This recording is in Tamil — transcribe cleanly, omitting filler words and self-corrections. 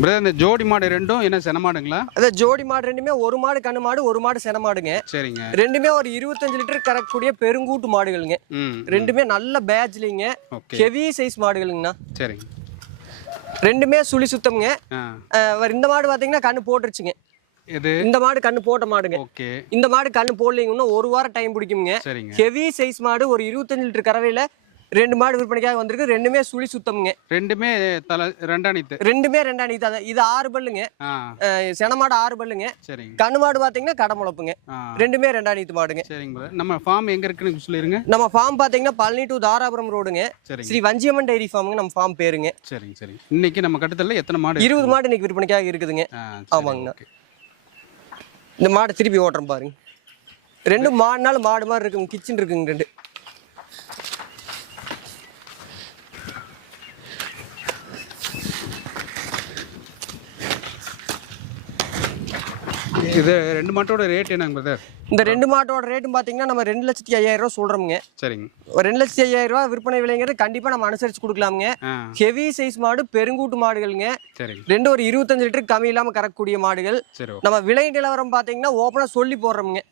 பிரதர் இந்த ஜோடி மாடு ரெண்டும் என்ன சென மாடுங்களா? அத ஜோடி மாடு ரெண்டுமே ஒரு மாடு கண்ணு மாடு, ஒரு மாடு சென மாடுங்க. சரிங்க. ரெண்டுமே ஒரு 25 லிட்டர் கறக்கக்கூடிய பெருங்கூட்டு மாடுகளுங்க. ரெண்டுமே நல்ல பேட்ச்லிங்க. Heavy size மாடுகளுங்கண்ணா. சரிங்க. ரெண்டுமே சுழி சுத்தம்ங்க. இந்த மாடு பாத்தீங்கன்னா கண்ணு போட்டுருச்சுங்க. இந்த மாடு கண்ணு போட்ட மாடுங்க. இந்த மாடு கண்ணு போடலைங்க, இன்னும் ஒரு வாரம் டைம் பிடிக்குங்க. ஹெவி சைஸ் மாடு ஒரு 25 லிட்டர் கறவையில 2 மாடு விற்பனைக்காக வந்திருக்கு. ரெண்டுமே சுழி சுத்தம்ங்க. ரெண்டுமே ரெண்டாணித்து. ரெண்டுமே ரெண்டாணித்து. இது 6 பல்லுங்க. சென மாடு 6 பல்லுங்க. கண்ணு மாடு பாத்தீங்கன்னா கடமுளப்புங்க. ரெண்டுமே ரெண்டாணித்து மாடுங்க. சரிங்க. நம்ம ஃபார்ம் எங்க இருக்குன்னு சொல்லிருங்க. நம்ம ஃபார்ம் பாத்தீங்கன்னா பழனி டு தாராபுரம் ரோடுங்க. ஸ்ரீ வஞ்சியம்மன் டைரி ஃபார்முங்க நம்ம ஃபார்ம் பேருங்க. சரிங்க. சரி. இன்னைக்கு நம்ம கட்டத்துல எத்தனை மாடு? 20 மாடு இன்னைக்கு விற்பனைக்காக இருக்குதுங்க. ஆமாங்கண்ணா. இந்த மாடு திருப்பி ஓட்டுறோம் பாருங்க. ரெண்டு மாடுனாலும் மாடு மாதிரி இருக்குங்க. கிச்சன் இருக்குங்க ரெண்டு. இது ரெண்டு மாட்டோட ரேட் என்னங்க பிரதர்? இந்த ரெண்டு மாட்டோட ரேட்டும் பாத்தீங்கன்னா நம்ம 2,50,000 ரூபா சொல்றோமுங்க. சரிங்க. 2,50,000 ரூபா விற்பனை விலைங்கிறது கண்டிப்பா நம்ம அனுசரிச்சு கொடுக்கலாமுங்க. ஹெவி சைஸ் மாடு பெருங்கூட்டு மாடுகளுங்க. ரெண்டு ஒரு 25 லிட்டருக்கு கம்மி இல்லாம கறக்கக்கூடிய மாடுகள். நம்ம விலை நிலவரம் பாத்தீங்கன்னா ஓப்பனா சொல்லி போடுறோமுங்க.